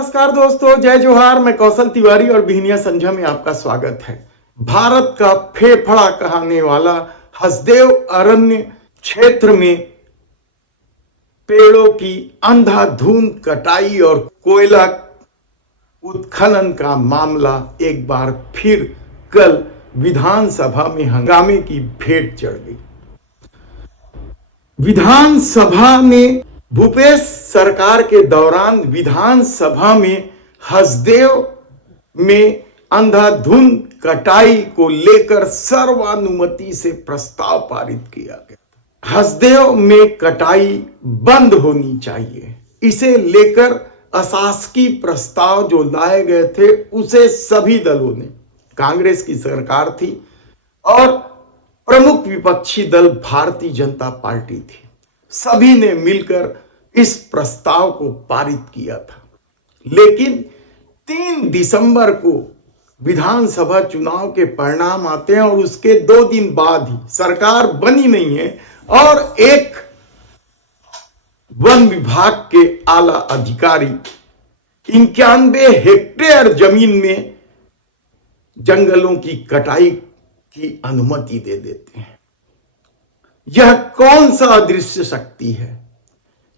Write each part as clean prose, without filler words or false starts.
नमस्कार दोस्तों, जय जोहार। मैं कौशल तिवारी और बिहनिया संझा में आपका स्वागत है। भारत का फेफड़ा कहने वाला हसदेव अरण्य क्षेत्र में पेड़ों की अंधाधुंध कटाई और कोयला उत्खनन का मामला एक बार फिर कल विधानसभा में हंगामे की भेंट चढ़ गई। विधानसभा में भूपेश सरकार के दौरान विधानसभा में हसदेव में अंधाधुंध कटाई को लेकर सर्वानुमति से प्रस्ताव पारित किया गया। हसदेव में कटाई बंद होनी चाहिए, इसे लेकर अशासकीय प्रस्ताव जो लाए गए थे उसे सभी दलों ने, कांग्रेस की सरकार थी और प्रमुख विपक्षी दल भारतीय जनता पार्टी थी, सभी ने मिलकर इस प्रस्ताव को पारित किया था। लेकिन 3 दिसंबर को विधानसभा चुनाव के परिणाम आते हैं और उसके 2 दिन बाद ही सरकार बनी नहीं है और एक वन विभाग के आला अधिकारी 91 हेक्टेयर जमीन में जंगलों की कटाई की अनुमति दे देते हैं। यह कौन सा अदृश्य शक्ति है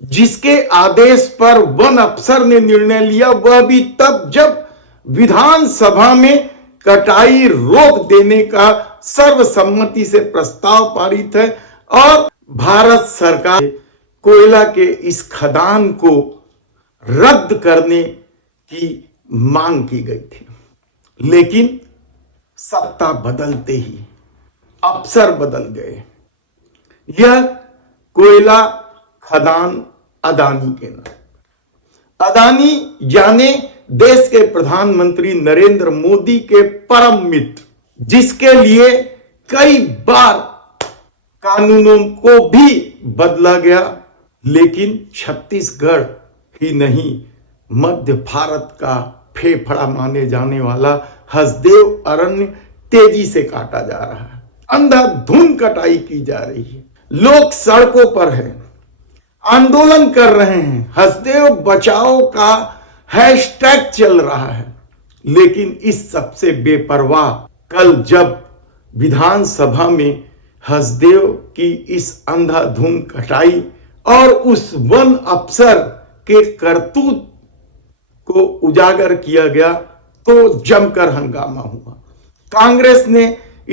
जिसके आदेश पर वन अफसर ने निर्णय लिया, वह भी तब जब विधानसभा में कटाई रोक देने का सर्वसम्मति से प्रस्ताव पारित है और भारत सरकार कोयला के इस खदान को रद्द करने की मांग की गई थी। लेकिन सत्ता बदलते ही अफसर बदल गए। यह कोयला खदान अदानी के नाम। अदानी यानी देश के प्रधानमंत्री नरेंद्र मोदी के परम मित्र, जिसके लिए कई बार कानूनों को भी बदला गया, लेकिन छत्तीसगढ़ ही नहीं मध्य भारत का फेफड़ा माने जाने वाला हसदेव अरण्य तेजी से काटा जा रहा है। अंधाधुंध कटाई की जा रही है, लोग सड़कों पर हैं, आंदोलन कर रहे हैं, हसदेव बचाओ का हैशटैग चल रहा है। लेकिन इस सबसे बेपरवाह कल जब विधानसभा में हसदेव की इस अंधाधुंध कटाई और उस वन अफसर के करतूत को उजागर किया गया तो जमकर हंगामा हुआ। कांग्रेस ने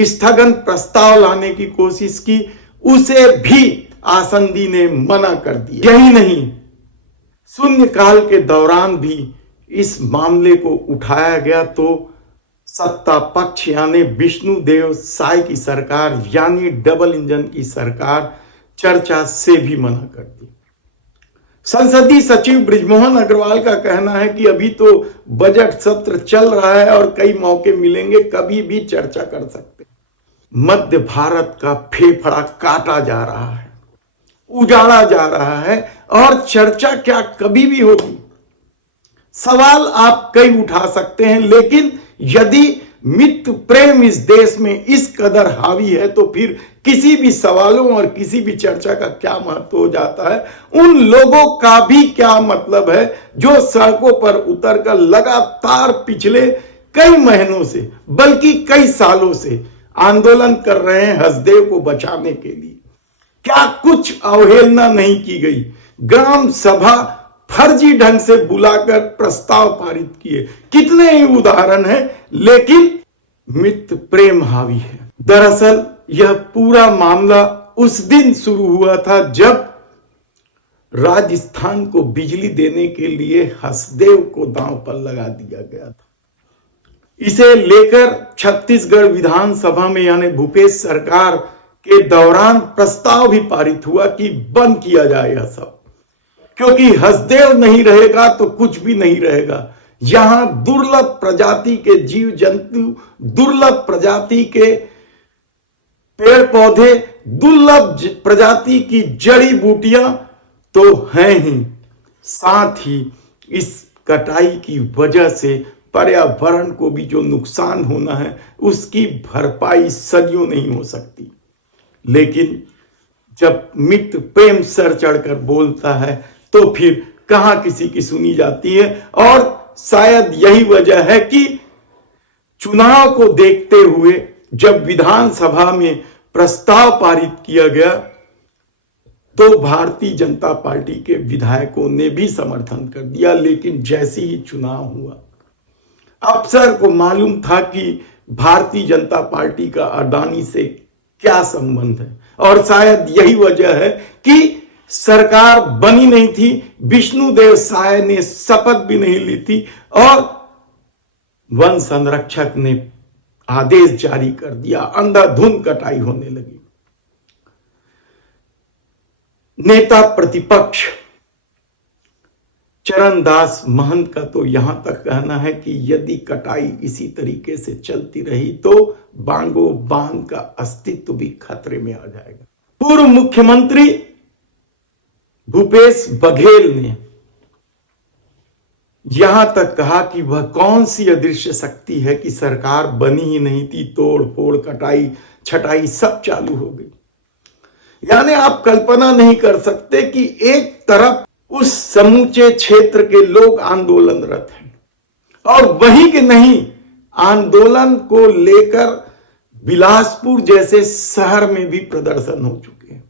स्थगन प्रस्ताव लाने की कोशिश की, उसे भी आसंदी ने मना कर दिया। यही नहीं, शून्यकाल के दौरान भी इस मामले को उठाया गया तो सत्ता पक्ष यानी विष्णुदेव साय की सरकार यानी डबल इंजन की सरकार चर्चा से भी मना कर दी। संसदीय सचिव बृजमोहन अग्रवाल का कहना है कि अभी तो बजट सत्र चल रहा है और कई मौके मिलेंगे, कभी भी चर्चा कर सकते। मध्य भारत का फेफड़ा काटा जा रहा है, उजाड़ा जा रहा है और चर्चा क्या कभी भी होगी। सवाल आप कई उठा सकते हैं, लेकिन यदि मित्र प्रेम इस देश में इस कदर हावी है तो फिर किसी भी सवालों और किसी भी चर्चा का क्या महत्व हो जाता है। उन लोगों का भी क्या मतलब है जो सड़कों पर उतरकर लगातार पिछले कई महीनों से बल्कि कई सालों से आंदोलन कर रहे हैं हसदेव को बचाने के लिए। क्या कुछ अवहेलना नहीं की गई? ग्राम सभा फर्जी ढंग से बुलाकर प्रस्ताव पारित किए, कितने ही उदाहरण हैं, लेकिन मित्र प्रेम हावी है। दरअसल यह पूरा मामला उस दिन शुरू हुआ था जब राजस्थान को बिजली देने के लिए हसदेव को दांव पर लगा दिया गया था। इसे लेकर छत्तीसगढ़ विधानसभा में यानी भूपेश सरकार के दौरान प्रस्ताव भी पारित हुआ कि बंद किया जाए यह सब, क्योंकि हसदेव नहीं रहेगा तो कुछ भी नहीं रहेगा। यहां दुर्लभ प्रजाति के जीव जंतु, दुर्लभ प्रजाति के पेड़ पौधे, दुर्लभ प्रजाति की जड़ी बूटियां तो हैं ही, साथ ही इस कटाई की वजह से पर्यावरण को भी जो नुकसान होना है उसकी भरपाई सदियों नहीं हो सकती। लेकिन जब मित्र प्रेम सर चढ़कर बोलता है तो फिर कहां किसी की सुनी जाती है। और शायद यही वजह है कि चुनाव को देखते हुए जब विधानसभा में प्रस्ताव पारित किया गया तो भारतीय जनता पार्टी के विधायकों ने भी समर्थन कर दिया। लेकिन जैसे ही चुनाव हुआ, अफसर को मालूम था कि भारतीय जनता पार्टी का अडानी से क्या संबंध है, और शायद यही वजह है कि सरकार बनी नहीं थी। विष्णुदेव साय ने शपथ भी नहीं ली थी और वन संरक्षक ने आदेश जारी कर दिया, अंधाधुंध कटाई होने लगी। नेता प्रतिपक्ष चरणदास महंत का तो यहां तक कहना है कि यदि कटाई इसी तरीके से चलती रही तो बांगो बांध का अस्तित्व भी खतरे में आ जाएगा। पूर्व मुख्यमंत्री भूपेश बघेल ने यहां तक कहा कि वह कौन सी अदृश्य शक्ति है कि सरकार बनी ही नहीं थी, तोड़ फोड़ कटाई छटाई सब चालू हो गई। यानी आप कल्पना नहीं कर सकते कि एक तरफ उस समूचे क्षेत्र के लोग आंदोलनरत हैं और वहीं के नहीं, आंदोलन को लेकर बिलासपुर जैसे शहर में भी प्रदर्शन हो चुके हैं।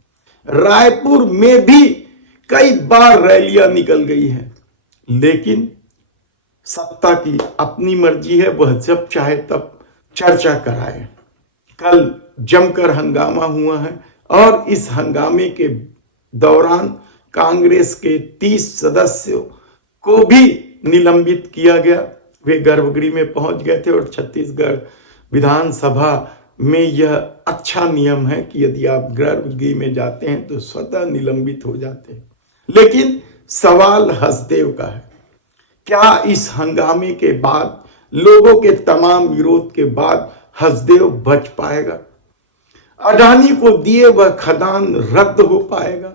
रायपुर में भी कई बार रैलियां निकल गई हैं। लेकिन सत्ता की अपनी मर्जी है, वह जब चाहे तब चर्चा कराए। कल जमकर हंगामा हुआ है और इस हंगामे के दौरान कांग्रेस के 30 सदस्यों को भी निलंबित किया गया। वे गर्भगृह में पहुंच गए थे और छत्तीसगढ़ विधानसभा में यह अच्छा नियम है कि यदि आप गर्भगृह में जाते हैं तो स्वतः निलंबित हो जाते हैं। लेकिन सवाल हसदेव का है, क्या इस हंगामे के बाद, लोगों के तमाम विरोध के बाद हसदेव बच पाएगा? अडानी को दिए वह खदान रद्द हो पाएगा?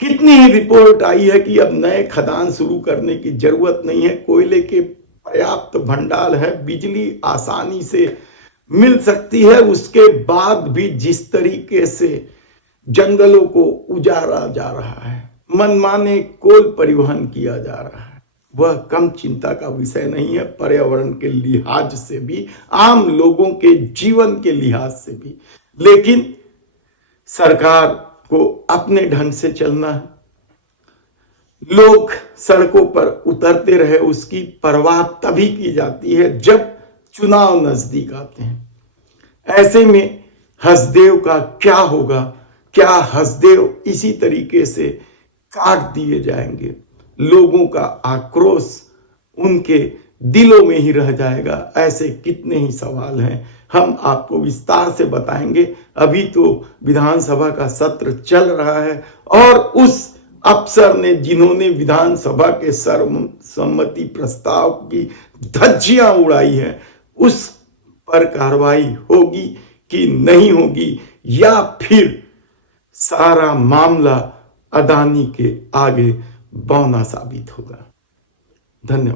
कितनी ही रिपोर्ट आई है कि अब नए खदान शुरू करने की जरूरत नहीं है, कोयले के पर्याप्त भंडार है, बिजली आसानी से मिल सकती है। उसके बाद भी जिस तरीके से जंगलों को उजाड़ा जा रहा है, मनमाने कोल परिवहन किया जा रहा है, वह कम चिंता का विषय नहीं है। पर्यावरण के लिहाज से भी, आम लोगों के जीवन के लिहाज से भी। लेकिन सरकार को अपने ढंग से चलना है। लोग सड़कों पर उतरते रहे, उसकी परवाह तभी की जाती है जब चुनाव नजदीक आते हैं। ऐसे में हसदेव का क्या होगा? क्या हसदेव इसी तरीके से काट दिए जाएंगे? लोगों का आक्रोश उनके दिलों में ही रह जाएगा। ऐसे कितने ही सवाल हैं, हम आपको विस्तार से बताएंगे। अभी तो विधानसभा का सत्र चल रहा है और उस अफसर ने, जिन्होंने विधानसभा के सर्वसम्मति प्रस्ताव की धज्जियां उड़ाई हैं, उस पर कार्रवाई होगी कि नहीं होगी, या फिर सारा मामला अडानी के आगे बौना साबित होगा? धन्यवाद।